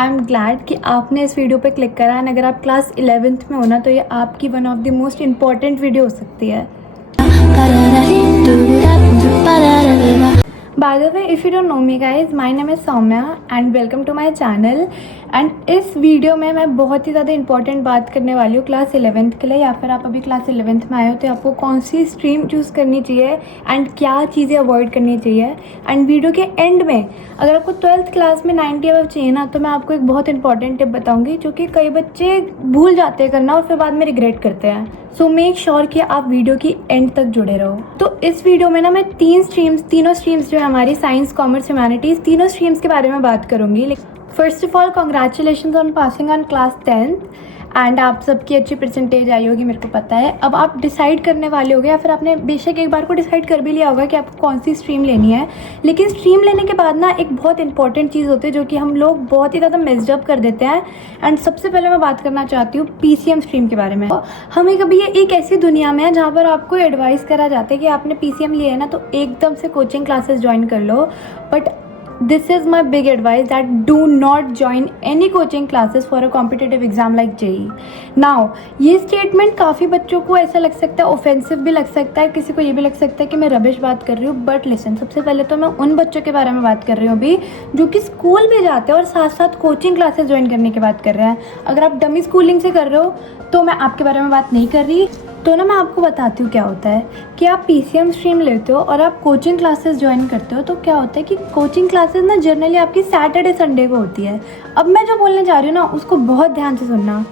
I am glad कि आपने इस वीडियो पे क्लिक करा, एंड अगर आप क्लास 11th में हो ना तो ये आपकी one of the most important video हो सकती है। By the way, if you don't know me guys, my name is Soumya and welcome to my channel। And इस वीडियो में मैं बहुत ही ज़्यादा इंपॉर्टेंट बात करने वाली हूँ क्लास 11th के लिए, या फिर आप अभी क्लास 11th में आए हो तो आपको कौन सी स्ट्रीम चूज़ करनी चाहिए एंड क्या चीज़ें अवॉइड करनी चाहिए। एंड वीडियो के एंड में अगर आपको 12th क्लास में 90 अबव चाहिए ना, तो मैं आपको एक बहुत इंपॉर्टेंट टिप बताऊँगी जो कि कई बच्चे भूल जाते हैं करना और फिर बाद में रिग्रेट करते हैं। सो मेक श्योर कि आप वीडियो की एंड तक जुड़े रहो। तो इस वीडियो में ना मैं तीनों स्ट्रीम्स जो है हमारी साइंस, कॉमर्स, ह्यूमैनिटीज़, तीनों स्ट्रीम्स के बारे में बात करूँगी। First of all congratulation on passing on class 10th and आप सबकी अच्छी परसेंटेज आई होगी, मेरे को पता है। अब आप डिसाइड करने वाले होगे, या फिर आपने बेशक एक बार को डिसाइड कर भी लिया होगा कि आपको कौन सी स्ट्रीम लेनी है, लेकिन स्ट्रीम लेने के बाद ना एक बहुत इंपॉर्टेंट चीज़ होती है जो कि हम लोग बहुत ही ज़्यादा मिस्ड अप कर देते हैं। एंड सबसे पहले मैं बात करना चाहती हूँ PCM स्ट्रीम के बारे में। हमें कभी ये एक ऐसी दुनिया में है जहाँ पर आपको एडवाइस करा जाता है कि आपने PCM लिया है ना तो एकदम से कोचिंग क्लासेस ज्वाइन कर लो, but this is my big advice that do not join any coaching classes for a competitive exam like JEE। now ये स्टेटमेंट काफ़ी बच्चों को ऐसा लग सकता है, ऑफेंसिव भी लग सकता है, किसी को ये भी लग सकता है कि मैं रबिश बात कर रही हूँ, बट लिसन, सबसे पहले तो मैं उन बच्चों के बारे में बात कर रही हूँ अभी जो कि स्कूल भी जाते हैं और साथ साथ कोचिंग क्लासेस ज्वाइन करने की बात कर रहे हैं। अगर आप डमी स्कूलिंग से कर रहे हो तो मैं आपके बारे में बात नहीं कर रही। तो ना मैं आपको बताती हूँ क्या होता है कि आप PCM स्ट्रीम लेते हो और आप कोचिंग क्लासेस ज्वाइन करते हो, तो क्या होता है कि कोचिंग क्लासेस ना जनरली आपकी सैटरडे संडे को होती है। अब मैं जो बोलने जा रही हूँ ना उसको बहुत ध्यान से सुनना।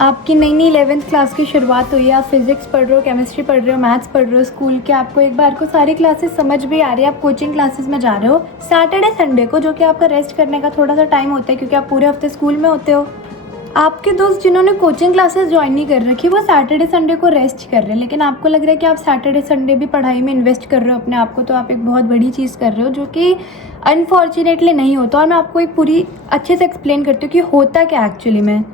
आपकी नई 11th क्लास की शुरुआत हुई है, आप फिजिक्स पढ़ रहे हो, केमिस्ट्री पढ़ रहे हो, मैथ्स पढ़ रहे हो स्कूल के, आपको एक बार को सारी क्लासेस समझ भी आ रही है, आप कोचिंग क्लासेस में जा रहे हो सैटरडे संडे को, जो कि आपका रेस्ट करने का थोड़ा सा टाइम होता है क्योंकि आप पूरे हफ्ते स्कूल में होते हो। आपके दोस्त जिन्होंने कोचिंग क्लासेस ज्वाइन नहीं कर रखी वो सैटरडे संडे को रेस्ट कर रहे हैं, लेकिन आपको लग रहा है कि आप सैटरडे संडे भी पढ़ाई में इन्वेस्ट कर रहे हो अपने आप को, तो आप एक बहुत बड़ी चीज़ कर रहे हो जो कि अनफॉर्चुनेटली नहीं होता। और मैं आपको एक पूरी अच्छे से एक्सप्लेन करती हूँ कि होता क्या एक्चुअली में।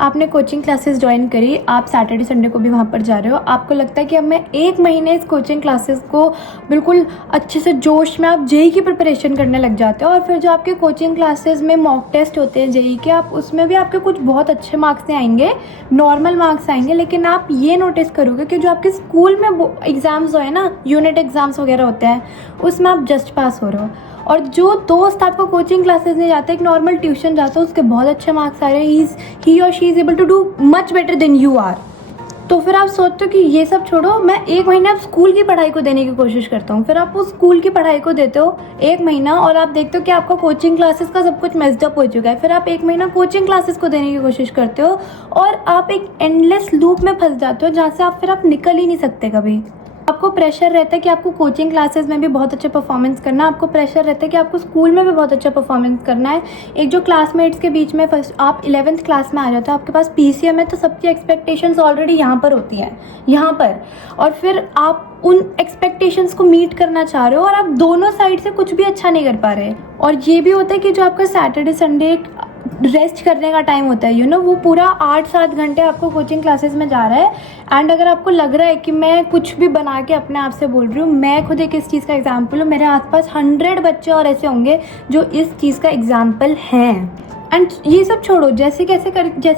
आपने कोचिंग क्लासेस ज्वाइन करी, आप सैटरडे संडे को भी वहाँ पर जा रहे हो, आपको लगता है कि अब मैं एक महीने इस कोचिंग क्लासेस को बिल्कुल अच्छे से जोश में आप JEE की प्रिपरेशन करने लग जाते हो। और फिर जो आपके कोचिंग क्लासेस में मॉक टेस्ट होते हैं JEE के, आप उसमें भी आपके कुछ बहुत अच्छे मार्क्स नहीं आएंगे, नॉर्मल मार्क्स आएंगे, लेकिन आप ये नोटिस करोगे कि जो आपके स्कूल में एग्ज़ाम्स हो है ना, यूनिट एग्ज़ाम्स वगैरह होते हैं, उसमें आप जस्ट पास हो रहे हो। और जो दोस्त आपको कोचिंग क्लासेस नहीं जाते, एक नॉर्मल ट्यूशन जाता है, उसके बहुत अच्छे मार्क्स आ रहे हैं, ही और she is able to do much better than you are. तो फिर आप सोचते हो कि ये सब छोड़ो, मैं एक महीना आप स्कूल की पढ़ाई को देने की कोशिश करता हूँ। फिर आप उस स्कूल की पढ़ाई को देते हो एक महीना और आप देखते हो कि आपका कोचिंग क्लासेस का सब कुछ मेस्ड अप हो चुका है। फिर आप एक महीना कोचिंग क्लासेस को देने की कोशिश करते हो और आप एक एंडलेस लूप में फंस जाते हो जहाँ से आप फिर निकल ही नहीं सकते कभी। आपको प्रेशर रहता है कि आपको कोचिंग क्लासेस में भी बहुत अच्छा परफॉर्मेंस करना है, आपको प्रेशर रहता है कि आपको स्कूल में भी बहुत अच्छा परफॉर्मेंस करना है। एक जो क्लासमेट्स के बीच में फर्स्ट आप 11th क्लास में आ जाते हो, आपके पास PCM है, तो सबकी एक्सपेक्टेशंस ऑलरेडी यहाँ पर होती हैं, यहाँ पर, और फिर आप उन एक्सपेक्टेशंस को मीट करना चाह रहे हो और आप दोनों साइड से कुछ भी अच्छा नहीं कर पा रहे। और ये भी होता है कि जो आपका सैटरडे संडे रेस्ट करने का टाइम होता है, वो पूरा 8-7 घंटे आपको कोचिंग क्लासेस में जा रहा है। एंड अगर आपको लग रहा है कि मैं कुछ भी बना के अपने आप से बोल रही हूँ, मैं खुद एक इस चीज़ का एग्जाम्पल हूँ, मेरे आसपास 100 बच्चे और ऐसे होंगे जो इस चीज़ का एग्जाम्पल हैं। एंड ये सब छोड़ो, जैसे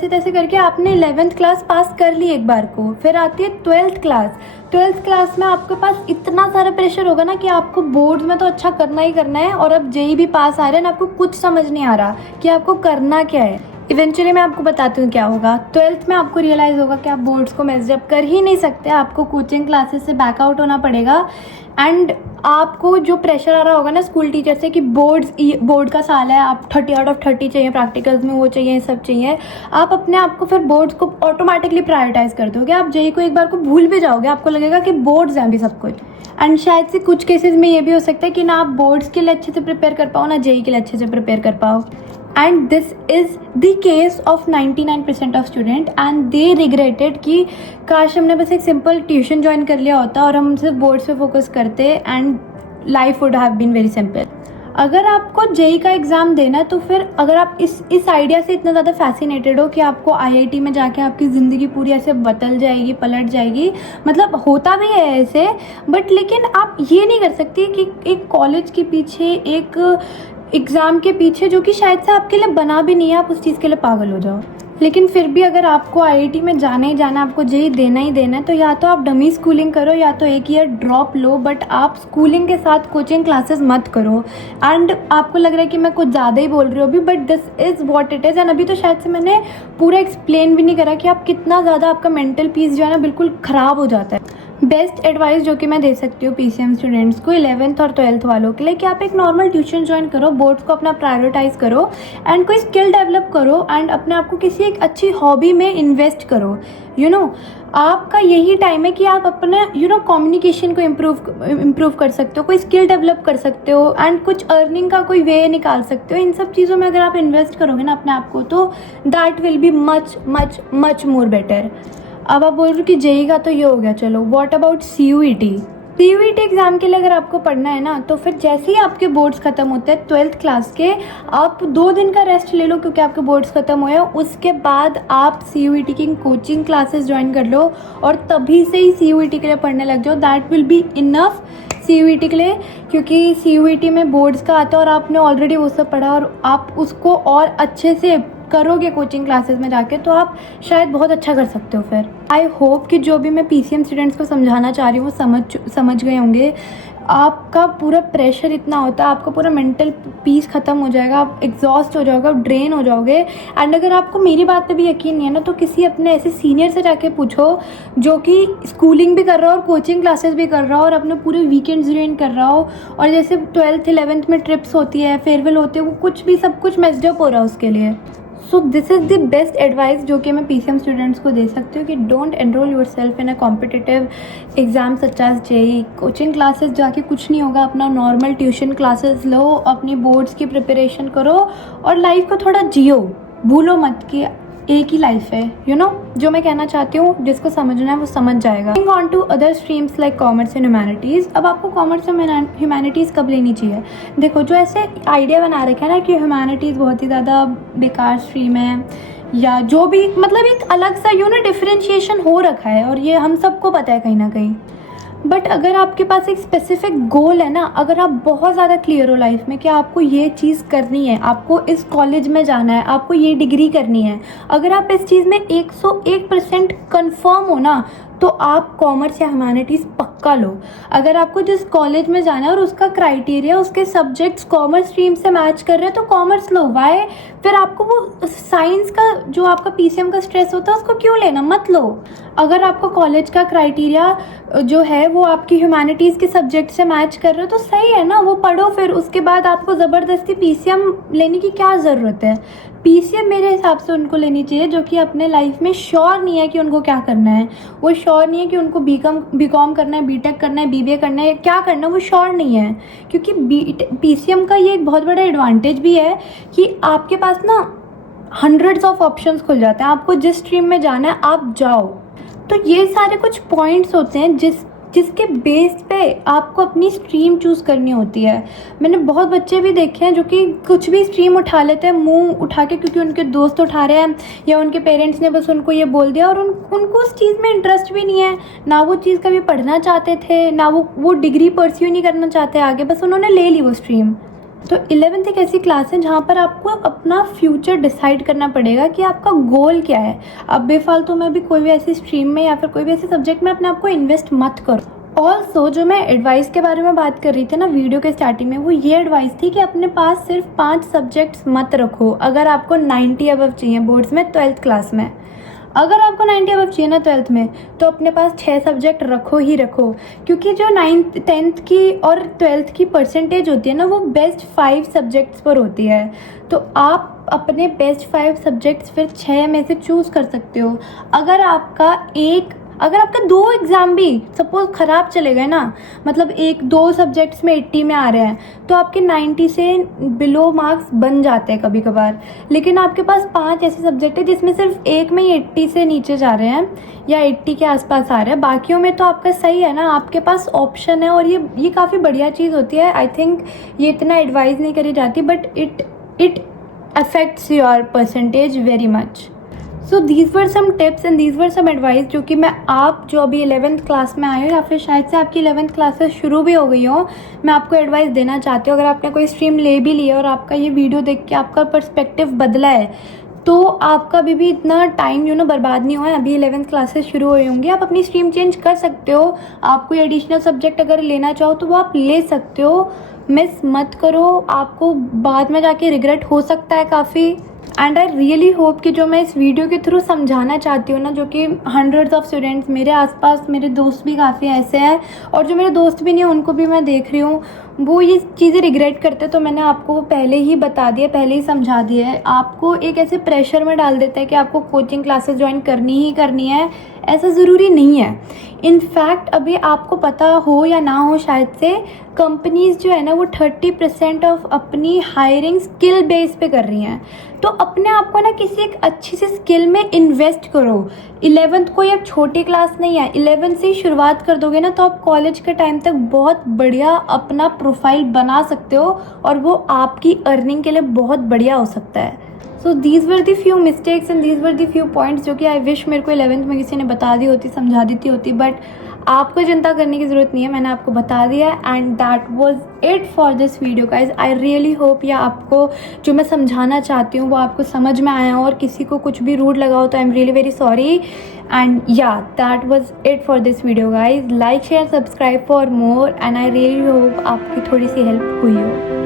तैसे करके आपने 11th क्लास पास कर ली एक बार को, फिर आती है 12th क्लास। 12th क्लास में आपके पास इतना सारा प्रेशर होगा ना कि आपको बोर्ड्स में तो अच्छा करना ही करना है, और अब JEE भी पास आ रहे हैं, आपको कुछ समझ नहीं आ रहा कि आपको करना क्या है। इवेंचुअली मैं आपको बताती हूँ क्या होगा। 12th में आपको रियलाइज़ होगा कि आप बोर्ड्स को मेजर अप कर ही नहीं सकते, आपको कोचिंग क्लासेस से बैकआउट होना पड़ेगा। एंड आपको जो प्रेशर आ रहा होगा ना स्कूल टीचर से कि बोर्ड का साल है, आप 30 आउट ऑफ 30 चाहिए, प्रैक्टिकल्स में वो चाहिए, ये सब चाहिए, आप अपने आप को फिर बोर्ड्स को ऑटोमेटिकली प्रायोरिटाइज कर दोगे। आप JEE को एक बार को भूल भी जाओगे, आपको लगेगा कि बोर्ड्स हैं अभी सब कुछ। एंड शायद से कुछ केसेस में ये भी हो सकता है कि ना आप बोर्ड्स के लिए अच्छे से प्रिपेयर कर पाओ, ना JEE के लिए अच्छे से प्रिपेयर कर पाओ। And this is the case of 99% of student, and they regretted कि काश हमने बस एक सिंपल ट्यूशन ज्वाइन कर लिया होता और हम सिर्फ बोर्ड्स पे फोकस करते, and life would have been very simple. अगर आपको JEE का एग्ज़ाम देना है तो फिर अगर आप इस आइडिया से इतना ज़्यादा फैसिनेटेड हो कि आपको IIT में जाके आपकी ज़िंदगी पूरी ऐसे बदल जाएगी, पलट जाएगी, मतलब होता भी है ऐसे, बट लेकिन आप ये नहीं कर सकती कि एक कॉलेज के पीछे एक एग्ज़ाम के पीछे जो कि शायद से आपके लिए बना भी नहीं है, आप उस चीज़ के लिए पागल हो जाओ। लेकिन फिर भी अगर आपको आईआईटी में जाना ही जाना, आपको जेईई देना ही देना है, तो या तो आप डमी स्कूलिंग करो या तो एक ईयर ड्रॉप लो, बट आप स्कूलिंग के साथ कोचिंग क्लासेस मत करो। एंड आपको लग रहा है कि मैं कुछ ज़्यादा ही बोल रही हूँ अभी, but this is what it is. And अभी तो शायद से मैंने पूरा एक्सप्लेन भी नहीं करा कि आप कितना ज़्यादा आपका मेंटल पीस जो है ना बिल्कुल ख़राब हो जाता है। बेस्ट एडवाइस जो कि मैं दे सकती हूँ पीसीएम स्टूडेंट्स को 11th और 12th वालों के लिए, कि आप एक नॉर्मल ट्यूशन ज्वाइन करो, बोर्ड्स को अपना प्रायोरिटाइज करो एंड कोई स्किल डेवलप करो एंड अपने आप को किसी एक अच्छी हॉबी में इन्वेस्ट करो। आपका यही टाइम है कि आप अपने कम्युनिकेशन को इम्प्रूव कर सकते हो, कोई स्किल डेवलप कर सकते हो एंड कुछ अर्निंग का कोई वे निकाल सकते हो। इन सब चीज़ों में अगर आप इन्वेस्ट करोगे ना अपने आप को, तो that will be much much much more better. अब आप बोल रहे हो कि जेईई का तो ये हो गया, चलो what about CUET. CUET exam के लिए अगर आपको पढ़ना है ना, तो फिर जैसे ही आपके बोर्ड्स ख़त्म होते हैं 12th क्लास के, आप 2 दिन का रेस्ट ले लो क्योंकि आपके बोर्ड्स ख़त्म हुए हैं। उसके बाद आप सीयूईटी की कोचिंग क्लासेस ज्वाइन कर लो और तभी से ही सीयूईटी के लिए पढ़ने लग जाओ। That will be enough CUET के लिए, क्योंकि सीयूईटी में बोर्ड्स का आता है और आपने ऑलरेडी वो सब पढ़ा और आप उसको और अच्छे से करोगे कोचिंग क्लासेस में जाके, तो आप शायद बहुत अच्छा कर सकते हो। फिर आई होप कि जो भी मैं पीसीएम स्टूडेंट्स को समझाना चाह रही हूँ वो समझ गए होंगे। आपका पूरा प्रेशर इतना होता है, आपका पूरा मेंटल पीस ख़त्म हो जाएगा, आप एग्जॉस्ट हो जाओगे, आप ड्रेन हो जाओगे। एंड अगर आपको मेरी बात पे भी यकीन नहीं है ना, तो किसी अपने ऐसे सीनियर से जाके पूछो जो कि स्कूलिंग भी कर रहा हो और कोचिंग क्लासेस भी कर रहा हो और अपने पूरे वीकेंड्स ड्रेन कर रहा हो। और जैसे 12th 11th में ट्रिप्स होती है, फेयरवेल होते हैं, वो कुछ भी सब कुछ मेस्डअप हो रहा है उसके लिए। So this is the best advice जो कि मैं पीसीएम स्टूडेंट्स को दे सकती हूँ कि don't enrol yourself in a competitive exam such as JEE. Coaching classes जाके कुछ नहीं होगा, अपना नॉर्मल ट्यूशन क्लासेस लो, अपनी बोर्ड्स की प्रिपरेशन करो और लाइफ को थोड़ा जियो। भूलो मत कि एक ही लाइफ है। जो मैं कहना चाहती हूँ, जिसको समझना है वो समझ जाएगा। Moving on to other streams like commerce and humanities. अब आपको कॉमर्स और ह्यूमैनिटीज़ कब लेनी चाहिए? देखो, जो ऐसे आइडिया बना रखे है ना कि ह्यूमैनिटीज़ बहुत ही ज़्यादा बेकार स्ट्रीम है, या जो भी मतलब एक अलग सा डिफरेंशिएशन हो रखा है और ये हम सबको पता है कहीं ना कहीं। बट अगर आपके पास एक स्पेसिफिक गोल है ना, अगर आप बहुत ज़्यादा क्लियर हो लाइफ में कि आपको ये चीज़ करनी है, आपको इस कॉलेज में जाना है, आपको ये डिग्री करनी है, अगर आप इस चीज़ में 101% कन्फर्म हो ना, तो आप कॉमर्स या ह्यूमैनिटीज़ पक्का लो। अगर आपको जिस कॉलेज में जाना है और उसका क्राइटेरिया, उसके सब्जेक्ट्स कॉमर्स स्ट्रीम से मैच कर रहे हैं, तो कॉमर्स लो। वाई? फिर आपको वो साइंस का जो आपका पीसीएम का स्ट्रेस होता है उसको क्यों लेना? मत लो। अगर आपको कॉलेज का क्राइटेरिया जो है वो आपकी ह्यूमैनिटीज़ के सब्जेक्ट से मैच कर रहे हो तो सही है ना, वो पढ़ो। फिर उसके बाद आपको ज़बरदस्ती पीसीएम लेने की क्या ज़रूरत है? पीसीएम मेरे हिसाब से उनको लेनी चाहिए जो कि अपने लाइफ में श्योर नहीं है कि उनको क्या करना है, वो श्योर नहीं है कि उनको बीकॉम करना है, बीटेक करना है, बीबीए करना है, क्या करना है, वो श्योर नहीं है। क्योंकि पीसीएम का ये एक बहुत बड़ा एडवांटेज भी है कि आपके पास ना हंड्रेड्स ऑफ ऑप्शंस खुल जाते हैं। आपको जिस स्ट्रीम में जाना है आप जाओ। तो ये सारे कुछ पॉइंट्स होते हैं जिसके बेस पे आपको अपनी स्ट्रीम चूज़ करनी होती है। मैंने बहुत बच्चे भी देखे हैं जो कि कुछ भी स्ट्रीम उठा लेते हैं मुंह उठा के, क्योंकि उनके दोस्त उठा रहे हैं या उनके पेरेंट्स ने बस उनको ये बोल दिया, और उनको उस चीज़ में इंटरेस्ट भी नहीं है, ना वो चीज़ कभी पढ़ना चाहते थे, ना वो डिग्री परस्यू नहीं करना चाहते आगे, बस उन्होंने ले ली वो स्ट्रीम। तो 11th एक ऐसी क्लास है जहाँ पर आपको अपना फ्यूचर डिसाइड करना पड़ेगा कि आपका गोल क्या है। अब बेफालतू में भी कोई भी ऐसी स्ट्रीम में या फिर कोई भी ऐसे सब्जेक्ट में अपने आप को इन्वेस्ट मत करो। ऑल्सो जो मैं एडवाइस के बारे में बात कर रही थी ना वीडियो के स्टार्टिंग में, वो ये एडवाइस थी कि अपने पास सिर्फ 5 सब्जेक्ट्स मत रखो अगर आपको 90 अबव चाहिए बोर्ड्स में 12th क्लास में। अगर आपको 90 अबव चाहिए ना 12th में, तो अपने पास 6 सब्जेक्ट रखो ही रखो, क्योंकि जो 9th 10th की और 12th की परसेंटेज होती है ना, वो बेस्ट 5 सब्जेक्ट्स पर होती है। तो आप अपने बेस्ट 5 सब्जेक्ट्स फिर 6 में से चूज़ कर सकते हो। अगर आपका 2 एग्ज़ाम भी सपोज ख़राब चले गए ना, मतलब 1-2 सब्जेक्ट्स में 80 में आ रहे हैं, तो आपके 90 से बिलो मार्क्स बन जाते हैं कभी कभार। लेकिन आपके पास 5 ऐसे सब्जेक्ट है जिसमें सिर्फ एक में ही 80 से नीचे जा रहे हैं या 80 के आसपास आ रहे हैं, बाकियों में तो आपका सही है ना, आपके पास ऑप्शन है। और ये काफ़ी बढ़िया चीज़ होती है। आई थिंक ये इतना एडवाइस नहीं करी जाती, but it affects your percentage very much. So these were some tips and these were some advice जो कि मैं आप जो अभी 11th क्लास में आए हो या फिर शायद से आपकी 11th क्लासेस शुरू भी हो गई हो, मैं आपको एडवाइस देना चाहती हूँ। अगर आपने कोई स्ट्रीम ले भी लिया और आपका ये वीडियो देख के आपका पर्सपेक्टिव बदला है तो आपका अभी भी इतना टाइम बर्बाद नहीं हुआ है। अभी 11th क्लासेस शुरू हुई होंगी, आप अपनी स्ट्रीम चेंज कर सकते हो। आप कोई एडिशनल सब्जेक्ट अगर लेना चाहो तो वो आप ले सकते हो, मिस मत करो, आपको बाद में जाके रिग्रेट हो सकता है काफ़ी। एंड आई रियली होप कि जो मैं इस वीडियो के थ्रू समझाना चाहती हूँ ना, जो कि हंड्रेड्स ऑफ स्टूडेंट्स मेरे आसपास, मेरे दोस्त भी काफ़ी ऐसे हैं और जो मेरे दोस्त भी नहीं उनको भी मैं देख रही हूँ वो ये चीज़ें रिग्रेट करते, तो मैंने आपको पहले ही बता दिया, पहले ही समझा दिया है। आपको एक ऐसे प्रेशर में डाल देता है कि आपको कोचिंग क्लासेस ज्वाइन करनी ही करनी है, ऐसा ज़रूरी नहीं है। इनफैक्ट अभी आपको पता हो या ना हो शायद से, कंपनीज जो है ना वो 30% ऑफ अपनी हायरिंग स्किल बेस पे कर रही हैं। तो अपने आप को ना किसी एक अच्छी सी स्किल में इन्वेस्ट करो। 11th कोई अब छोटी क्लास नहीं है, 11th से ही शुरुआत कर दोगे ना तो आप कॉलेज के टाइम तक बहुत बढ़िया अपना प्रोफाइल बना सकते हो और वो आपकी अर्निंग के लिए बहुत बढ़िया हो सकता है। सो these were the few mistakes and these were the few points जो कि आई विश मेरे को 11th में किसी ने बता दी होती, समझा देती होती, बट आपको चिंता करने की ज़रूरत नहीं है, मैंने आपको बता दिया। And that was it for this video guys. I really hope या आपको जो मैं समझाना चाहती हूँ वो आपको समझ में आया हो, और किसी को कुछ भी रूड लगा हो तो I am really very sorry. And yeah that was it for this video guys. Like share subscribe for more and I really hope आपकी थोड़ी सी हेल्प हुई हो।